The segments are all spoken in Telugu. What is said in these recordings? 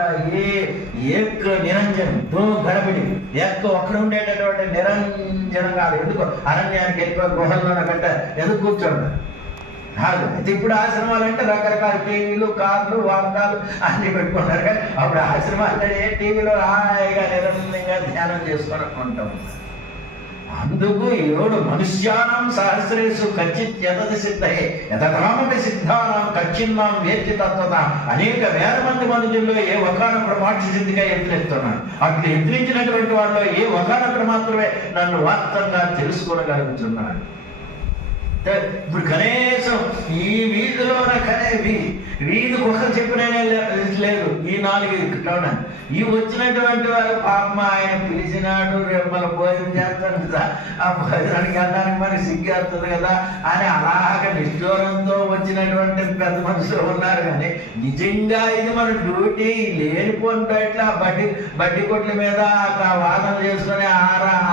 ఏక్ నిరంజన్ దో గడబిడి ఎక్క ఒక్కడ ఉండేటటువంటి నిరంజనం కాదు. ఎందుకు అరణ్యానికి వెళ్ళిపోయి గుహల్లోనే గంట ఎందుకు కూర్చోండి కాదు. అయితే ఇప్పుడు ఆశ్రమాలు అంటే రకరకాల టీవీలు, కార్లు, వాహనాలు అన్ని పెట్టుకున్నారు. కానీ అప్పుడు ఆశ్రమాలు అంటే టీవీలో హాయిగా నిరంజనంగా ధ్యానం చేసుకొని ఉంటాం. అందుకు ఏడు మనుష్యానం సహస్రేషు కచ్చిత్ యతది సిద్ధయే యతరామపి సిద్ధానం కచ్చిన్నాం వేత్తి తత్వత. అనేక వేల మంది మనుషుల్లో ఏ ఒకానొకడు మోక్ష సిద్ధిగా ఎత్తులేస్తున్నాడు. అట్లా ఎత్తులించినటువంటి వాళ్ళు ఏ ఒకానొకడు మాత్రమే నన్ను వాస్తవంగా తెలుసుకోగలుగుతున్నాడు. ఇప్పుడు కనీసం ఈ వీధిలోన వీధి కుక్కలు చెప్పిననే లేదు. ఈ 4 ఈ వచ్చినటువంటి వారు పాప ఆయన పిలిచినాడు, రేపు మన భోజనం చేస్తాను కదా, ఆ భోజనానికి వెళ్ళడానికి మనకి సిగ్గేస్తుంది కదా అని అలాగ నిష్ఠూరంతో వచ్చినటువంటి పెద్ద మనుషులు ఉన్నారు. కానీ నిజంగా ఇది మన డ్యూటీ లేనిపోతే ఇట్లా బడ్డీ కొట్ల మీద వాదన చేసుకుని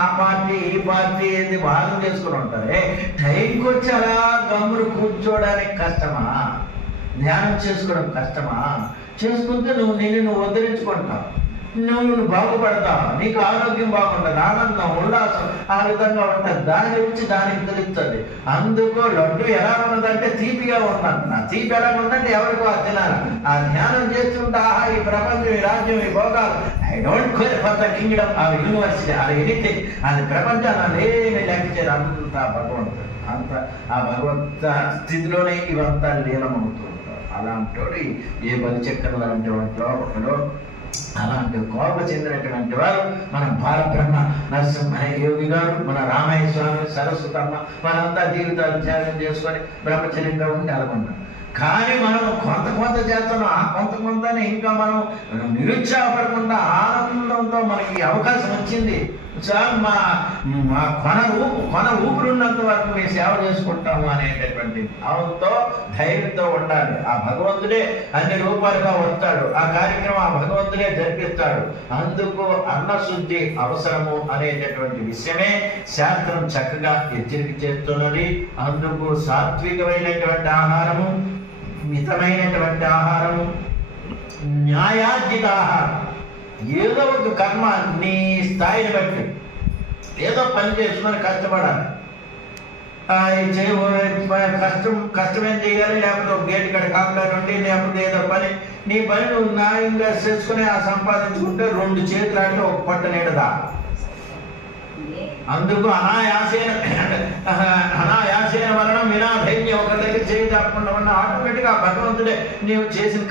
ఆ పార్టీ ఈ పార్టీ ఏది వాదన చేసుకుని ఉంటారే. టైంకి వచ్చి అలా గమ్మును కూర్చోవడానికి కష్టమా? ధ్యానం చేసుకోవడం కష్టమా? చేసుకుంటే నువ్వు ఉద్ధరించుకుంటావు, నువ్వు బాగుపడతావు, నీకు ఆరోగ్యం బాగుంటుంది, ఆనందం ఉల్లాసం ఆ విధంగా ఉంటుంది. దాని గురించి దానికి తెలుస్తుంది. అందుకు లడ్డు ఎలా ఉన్నదంటే తీపిగా ఉందంటున్నా. తీపి ఎలా ఉందంటే ఎవరికో తినాలి. ఆ ధ్యానం చేస్తుంటే ఆహా ఈ ప్రపంచం, ఈ రాజ్యం, ఈ భోగాలు I don't care for the Kingdom of university అది ఎనీథింగ్ అది ప్రపంచాన్ని ఏమి లెక్క చేయరు. అంతా భగవంతుడు, అంత ఆ భగవంత స్థితిలోనే ఇవంతా లీలమవుతూ ఉంటారు. అలాంటి ఏ బలిచక్రం లాంటి వాటిలో ఒకడు అలాంటి కోప చెందినటువంటి వారు మన బాలబ్రహ్మ నరసింహ యోగి గారు, మన రామయ్య స్వామి, సరస్వతమ్మ మనంతా జీవితాలు త్యాగం చేసుకొని బ్రహ్మచర్యంగా ఉండి అనుకుంటాం. కానీ మనం కొంత చేస్తున్నాం. ఆ కొంతని ఇంకా మనం నిరుత్సాహపడకుండా ఆనందంతో మనకి అవకాశం వచ్చింది సార్, మా కొన ఊపిరిన్నంత వరకు మేము సేవ చేసుకుంటాము అనేటటువంటి భావంతో ధైర్యంతో ఉండాలి. ఆ భగవంతుడే అన్ని రూపాలుగా వస్తాడు. ఆ కార్యక్రమం ఆ భగవంతుడే జరిపిస్తాడు. అందుకు అన్నశుద్ధి అవసరము అనేటటువంటి విషయమే శాస్త్రం చక్కగా హెచ్చరిక చేస్తున్నది. అందుకు సాత్వికమైనటువంటి ఆహారము, మితమైనటువంటి ఆహారము, న్యాయార్జిత ఆహారం, ఏదో ఒక కర్మ నీ స్థాయిని బట్టి ఏదో పని చేసుకొని కష్టపడాలి. కష్టమేం చేయాలి, లేకపోతే ఒక గేటు కడ కాకుండా నుండి, లేకపోతే ఏదో పని నీ పని నువ్వు న్యాయంగా చేసుకుని ఆ సంపాదించుకుంటే 2 చేతులు అంటే ఒక పట్ట నీడదా. అందుకు అనాయాసేన వలన వినా ధైర్యం ఒక దగ్గర చేయి తప్పకుండా ఉన్న ఆటోమేటిక్గా భగవంతుడే నీవు చేసిన